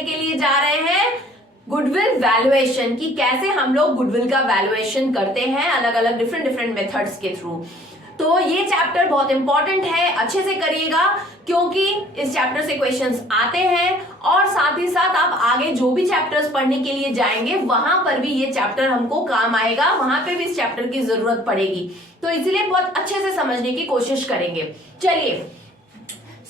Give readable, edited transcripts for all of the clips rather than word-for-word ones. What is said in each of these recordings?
करने के लिए जा रहे हैं गुडविल वैल्यूएशन, कि कैसे हम लोग गुडविल का वैल्यूएशन करते हैं अलग अलग डिफरेंट मेथड्स के थ्रू। तो ये चैप्टर बहुत इंपॉर्टेंट है, अच्छे से करिएगा क्योंकि इस चैप्टर से क्वेश्चंस आते हैं और साथ ही साथ आप आगे जो भी चैप्टर्स पढ़ने के लिए जाएंगे वहां पर भी ये चैप्टर हमको काम आएगा, वहां पे भी इस चैप्टर की जरूरत पड़ेगी, तो इसलिए बहुत अच्छे से समझने की कोशिश करेंगे। चलिए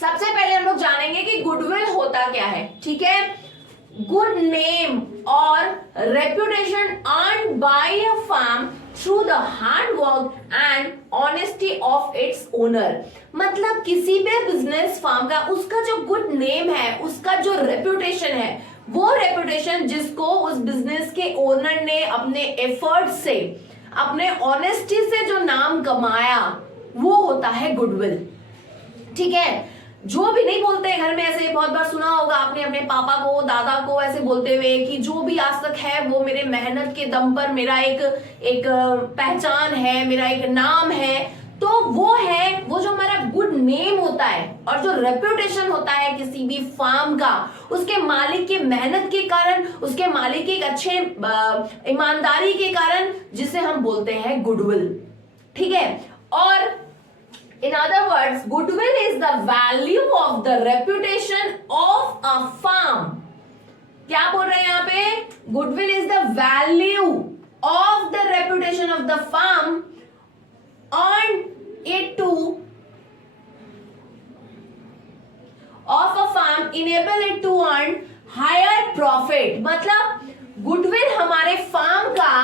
सबसे पहले हम लोग जानेंगे कि गुडविल होता क्या है। ठीक है, गुड नेम और reputation earned by a firm through the hard work and honesty of its owner. मतलब किसी भी बिजनेस फर्म का उसका जो गुड नेम है, उसका जो रेप्यूटेशन है, वो रेप्यूटेशन जिसको उस बिजनेस के ओनर ने अपने एफर्ट से, अपने ऑनेस्टी से जो नाम कमाया, वो होता है गुडविल। ठीक है, जो भी नहीं बोलते हैं घर में, ऐसे बहुत बार सुना होगा आपने अपने पापा को, दादा को ऐसे बोलते हुए कि जो भी आज तक है वो मेरे मेहनत के दम पर मेरा एक पहचान है, मेरा एक नाम है। तो वो है, वो जो हमारा गुड नेम होता है और जो रेप्यूटेशन होता है किसी भी फर्म का, उसके मालिक की मेहनत के कारण, उसके मालिक के एक अच्छे ईमानदारी के कारण, जिसे हम बोलते हैं गुडविल। ठीक है, और in other words, goodwill is the value of the reputation of a firm. क्या बोल रहे हैं यहाँ पे? Goodwill is the value of the reputation of the firm earned it to of a firm enable it to earn higher profit. मतलब goodwill हमारे firm का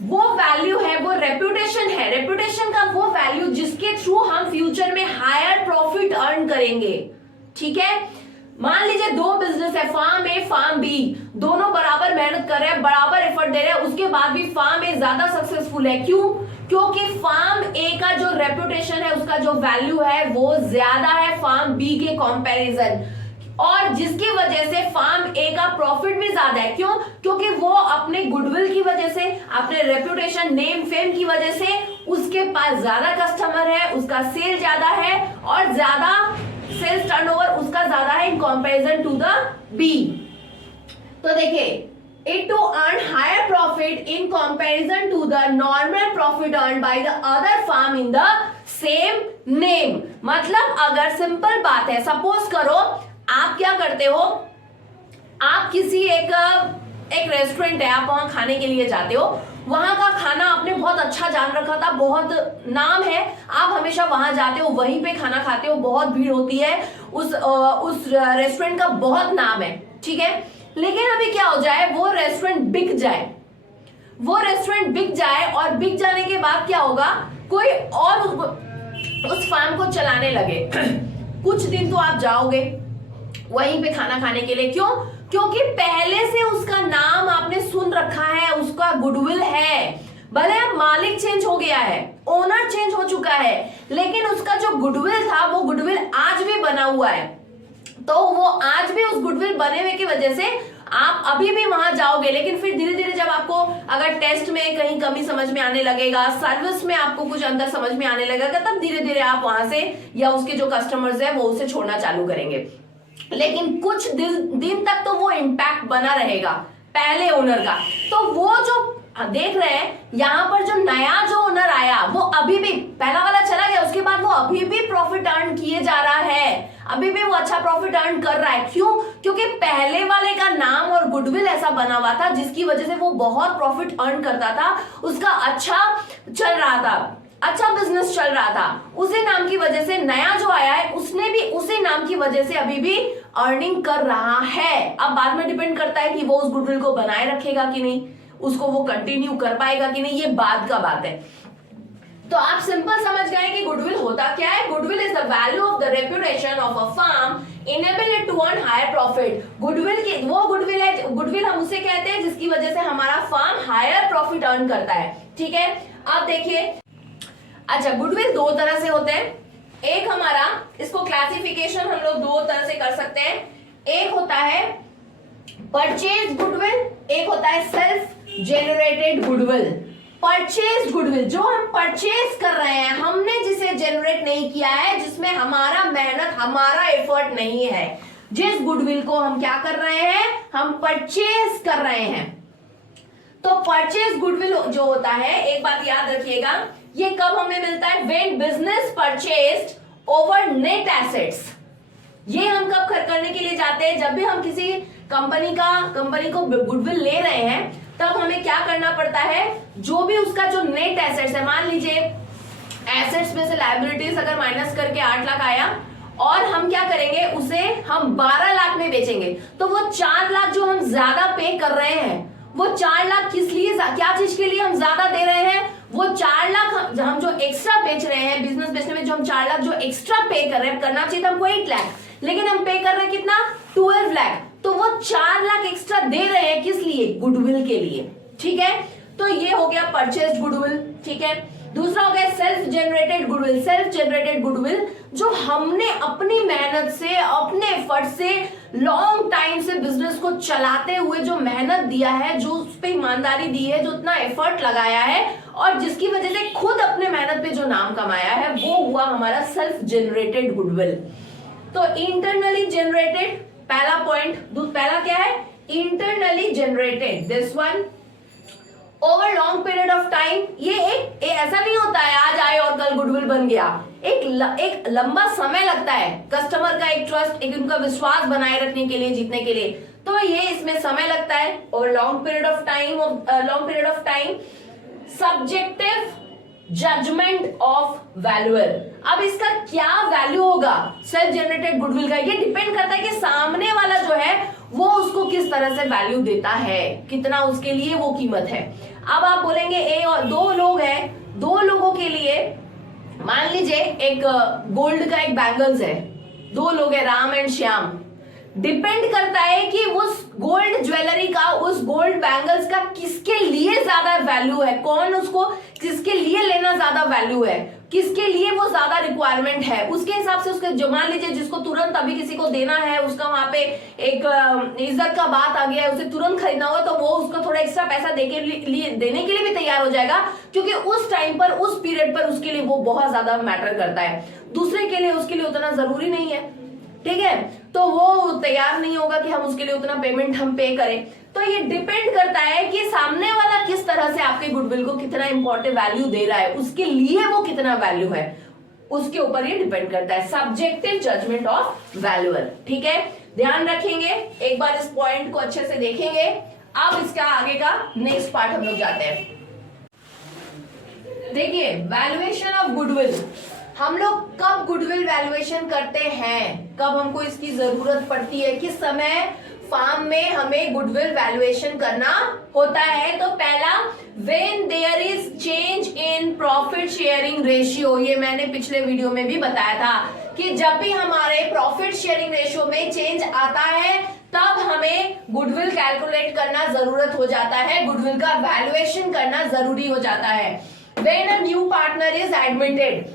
वो वैल्यू है, वो रेप्यूटेशन है, रेप्यूटेशन का वो वैल्यू जिसके थ्रू हम फ्यूचर में हायर प्रॉफिट अर्न करेंगे। ठीक है, मान लीजिए दो बिजनेस है, फर्म ए फर्म बी, दोनों बराबर मेहनत कर रहे हैं, बराबर एफर्ट दे रहे हैं, उसके बाद भी फर्म ए ज्यादा सक्सेसफुल है। क्यों? क्योंकि फर्म ए का जो रेप्यूटेशन है, उसका जो वैल्यू है वो ज्यादा है फर्म बी के कंपैरिजन, और जिसकी वजह से फर्म ए का प्रॉफिट भी ज्यादा है। क्यों? क्योंकि वो अपने गुडविल की वजह से, अपने रेप्यूटेशन, नेम, फेम की वजह से उसके पास ज्यादा कस्टमर है, उसका सेल ज्यादा है और ज्यादा सेल्स टर्नओवर उसका ज्यादा है in comparison to the B. तो देखिए, it to earn higher profit in comparison to the normal profit earned by the other firm in the same name। मतलब अगर सिंपल बात है, सपोज करो आप क्या करते हो, आप किसी एक रेस्टोरेंट है, आप वहां खाने के लिए जाते हो, वहां का खाना आपने बहुत अच्छा जान रखा था, बहुत नाम है, आप हमेशा वहां जाते हो, वहीं पे खाना खाते हो, बहुत भीड़ होती है, उस रेस्टोरेंट का बहुत नाम है। ठीक है, लेकिन अभी क्या हो जाए, वो रेस्टोरेंट बिक जाए, वो रेस्टोरेंट बिक जाए और बिक जाने के बाद क्या होगा, कोई और उस फार्म को चलाने लगे। कुछ दिन तो आप जाओगे वहीं पे खाना खाने के लिए। क्यों? क्योंकि पहले से उसका नाम आपने सुन रखा है, उसका गुडविल है। भले अब मालिक चेंज हो गया है, ओनर चेंज हो चुका है, लेकिन उसका जो गुडविल था वो गुडविल आज भी बना हुआ है। तो वो आज भी उस गुडविल बने हुए की वजह से आप अभी भी वहां जाओगे, लेकिन फिर धीरे धीरे जब आपको अगर टेस्ट में कहीं कमी समझ में आने लगेगा, सर्विस में आपको कुछ अंदर समझ में आने लगेगा, तब धीरे धीरे आप वहां से या उसके जो कस्टमर्स है वो उसे छोड़ना चालू करेंगे। लेकिन कुछ दिन तक तो वो इम्पैक्ट बना रहेगा पहले ओनर का। तो वो जो देख रहे हैं यहाँ पर, जो नया जो ओनर आया वो अभी भी, पहला वाला चला गया, उसके बाद वो अभी भी प्रॉफिट अर्न किए जा रहा है, अभी भी वो अच्छा प्रॉफिट अर्न कर रहा है। क्यों? क्योंकि पहले वाले का नाम और गुडविल ऐसा बना हुआ था जिसकी वजह से वो बहुत प्रॉफिट अर्न करता था, उसका अच्छा चल रहा था, अच्छा बिजनेस चल रहा था। उसी नाम की वजह से नया जो आया है उसने भी उसी नाम की वजह से अभी भी अर्निंग कर रहा है। अब बाद में डिपेंड करता है कि वो उस गुडविल को बनाए रखेगा कि नहीं, उसको वो कंटिन्यू कर पाएगा कि नहीं, ये बाद का बात है। तो आप सिंपल समझ गए कि गुडविल होता क्या है। Goodwill is the value of the reputation of a firm enable it to earn higher profit. Goodwill की वो गुडविल है, गुडविल हम उसे कहते हैं जिसकी वजह से हमारा फर्म हायर प्रॉफिट अर्न करता है। ठीक है, अब देखिए, अच्छा गुडविल दो तरह से होते हैं। एक हमारा, इसको क्लासिफिकेशन हम लोग दो तरह से कर सकते हैं। एक होता है परचेज गुडविल, एक होता है self generated goodwill. Purchase goodwill, जो हम परचेज कर रहे हैं, हमने जिसे जनरेट नहीं किया है, जिसमें हमारा मेहनत, हमारा एफर्ट नहीं है, जिस गुडविल को हम क्या कर रहे हैं, हम परचेज कर रहे हैं। तो परचेज गुडविल जो होता है, एक बात याद रखिएगा, ये कब हमें मिलता है, when business purchased over net assets. ये हम कब करने के लिए जाते हैं, जब भी हम किसी कंपनी को गुडविल ले रहे हैं, तब हमें क्या करना पड़ता है, जो भी उसका जो नेट एसेट्स है, मान लीजिए एसेट्स में से लायबिलिटीज अगर माइनस करके 8 लाख आया और हम क्या करेंगे, उसे हम 12 लाख में बेचेंगे, तो वो 4 लाख जो हम ज्यादा पे कर रहे हैं, वो 4 लाख किस लिए, क्या चीज के लिए हम ज्यादा दे रहे हैं, वो 4 लाख हम जो एक्स्ट्रा बेच रहे हैं, बिजनेस बेचने में जो हम 4 लाख जो एक्स्ट्रा पे कर रहे हैं, करना चाहिए था हमको 8 लाख, लेकिन हम पे कर रहे हैं कितना, 12 लाख। तो वो 4 लाख एक्स्ट्रा दे रहे हैं किस लिए, गुडविल के लिए। ठीक है, तो ये हो गया परचेज गुडविल। ठीक है, दूसरा हो गया self generated goodwill. Self generated goodwill जो हमने अपनी मेहनत से, अपने एफर्ट से, लॉन्ग टाइम से बिजनेस को चलाते हुए जो मेहनत दिया है, जो उस पर ईमानदारी दी है, जो उतना एफर्ट लगाया है और जिसकी वजह से खुद अपने मेहनत पे जो नाम कमाया है, वो हुआ हमारा सेल्फ जनरेटेड गुडविल। तो इंटरनली जनरेटेड पहला पॉइंट, पहला क्या है, internally generated, this one over long period of time. ये एक ऐसा नहीं होता है आज आए और कल गुडविल बन गया, एक लंबा समय लगता है कस्टमर का एक ट्रस्ट, एक उनका विश्वास बनाए रखने के लिए, जीतने के लिए, तो ये इसमें समय लगता है over long period of time. Subjective judgement of valuer. अब इसका क्या वैल्यू होगा सेल्फ जनरेटेड गुडविल का, ये डिपेंड करता है कि सामने वाला जो है वो उसको किस तरह से वैल्यू देता है, कितना उसके लिए वो कीमत है। अब आप बोलेंगे ए और 2 लोग हैं, 2 लोगों के लिए मान लीजिए एक गोल्ड का एक बैंगल्स है, 2 लोग हैं, राम एंड श्याम। डिपेंड करता है कि उस गोल्ड ज्वेलरी का, उस गोल्ड बैंगल्स का किसके लिए ज्यादा वैल्यू है, कौन उसको किसके लिए लेना ज्यादा वैल्यू है, किसके लिए वो ज्यादा रिक्वायरमेंट है, उसके हिसाब से उसके, जो मान लीजिए जिसको तुरंत अभी किसी को देना है, उसका वहां पे एक इज्जत का बात आ गया है, उसे तुरंत खरीदना होगा, तो वो उसको थोड़ा एक्स्ट्रा पैसा देने के लिए भी तैयार हो जाएगा, क्योंकि उस टाइम पर, उस पीरियड पर उसके लिए वो बहुत ज्यादा मैटर करता है। दूसरे के लिए उसके लिए उतना जरूरी नहीं है, ठीक है, तो वो तैयार नहीं होगा कि हम उसके लिए उतना पेमेंट हम पे करें। तो ये डिपेंड करता है कि सामने वाला किस तरह से आपके गुडविल को कितना इंपॉर्टेंट वैल्यू दे रहा है, उसके लिए वो कितना वैल्यू है, उसके ऊपर ये डिपेंड करता है। Subjective judgement of valuer. ठीक है, ध्यान रखेंगे, एक बार इस पॉइंट को अच्छे से देखेंगे। अब इसका आगे का नेक्स्ट पार्ट हम लोग जाते हैं। देखिए, वैल्यूएशन ऑफ गुडविल, हम लोग कब गुडविल वैल्यूएशन करते हैं, कब हमको इसकी जरूरत पड़ती है, किस समय फार्म में हमें गुडविल वैल्यूएशन करना होता है। तो पहला, when there is change in profit sharing ratio. ये मैंने पिछले वीडियो में भी बताया था कि जब भी हमारे प्रॉफिट शेयरिंग रेशियो में चेंज आता है, तब हमें गुडविल कैलकुलेट करना जरूरत हो जाता है, गुडविल का वैल्यूएशन करना जरूरी हो जाता है। When a new partner is admitted,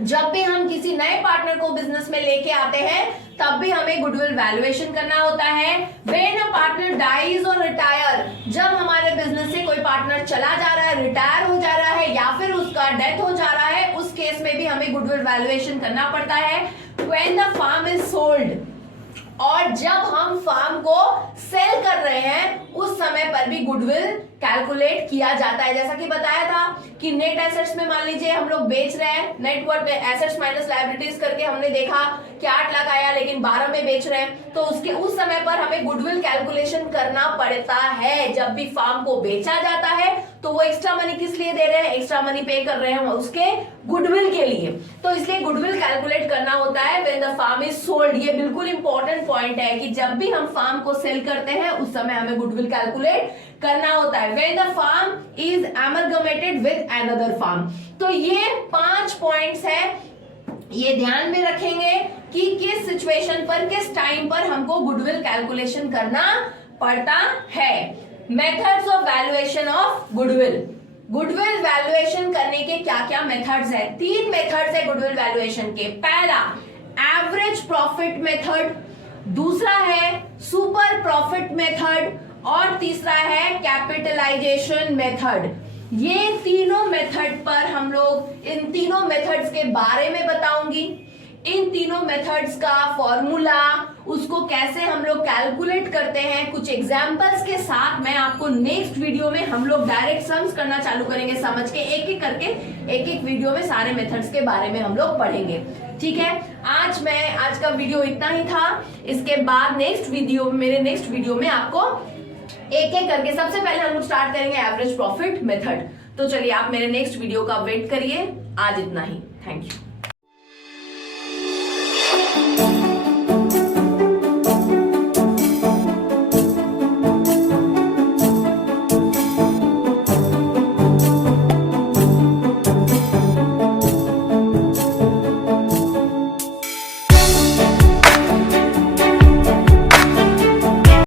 जब भी हम किसी नए पार्टनर को बिजनेस में लेके आते हैं, तब भी हमें गुडविल वैल्यूएशन करना होता है। व्हेन अ पार्टनर डाइज और रिटायर, जब हमारे बिजनेस से कोई पार्टनर चला जा रहा है, रिटायर हो जा रहा है, या फिर उसका डेथ हो जा रहा है, उस केस में भी हमें गुडविल वैल्यूएशन करना पड़ता है। When the firm is sold, और जब हम फार्म को सेल कर रहे हैं, उस समय पर भी गुडविल कैलकुलेट किया जाता है। जैसा कि बताया था कि नेट एसेट्स में मान लीजिए हम लोग बेच रहे हैं, नेटवर्थ में एसेट्स माइनस लायबिलिटीज करके हमने देखा कि 8 लाख आया, लेकिन 12 में बेच रहे हैं, तो उसके उस समय पर हमें गुडविल कैलकुलेशन करना पड़ता है। जब भी फार्म को बेचा जाता है, तो वो एक्स्ट्रा मनी किस लिए दे रहे हैं, एक्स्ट्रा मनी पे कर रहे हैं उसके गुडविल के लिए, तो इसलिए गुडविल कैलकुलेट करना होता है when the firm is sold. ये बिल्कुल इंपॉर्टेंट पॉइंट है कि जब भी हम फार्म को सेल करते हैं, उस समय हमें गुडविल कैलकुलेट करना होता है। When the firm is amalgamated with another firm. तो ये 5 पॉइंट्स है, ये ध्यान में रखेंगे कि किस सिचुएशन पर, किस टाइम पर हमको गुडविल कैलकुलेशन करना पड़ता है। Methods of valuation of goodwill. Goodwill valuation करने के क्या क्या मेथड्स है? 3 मेथड्स है गुडविल वैल्यूएशन के। पहला, एवरेज प्रॉफिट मेथड, दूसरा है सुपर प्रॉफिट मेथड, और तीसरा है कैपिटलाइजेशन मेथड। ये तीनों मेथड पर हम लोग, इन तीनों मेथड्स के बारे में बताऊंगी, इन तीनों मेथड्स का फॉर्मूला, उसको कैसे हम लोग कैलकुलेट करते हैं, कुछ एग्जाम्पल्स के साथ मैं आपको नेक्स्ट वीडियो में हम लोग डायरेक्ट सम्स करना चालू करेंगे, समझ के एक एक करके एक एक वीडियो में सारे मेथड्स के बारे में हम लोग पढ़ेंगे। ठीक है, आज का वीडियो इतना ही था। इसके बाद मेरे नेक्स्ट वीडियो में आपको एक एक करके सबसे पहले हम लोग स्टार्ट करेंगे एवरेज प्रॉफिट मेथड। तो चलिए आप मेरे नेक्स्ट वीडियो का वेट करिए। आज इतना ही, थैंक यू।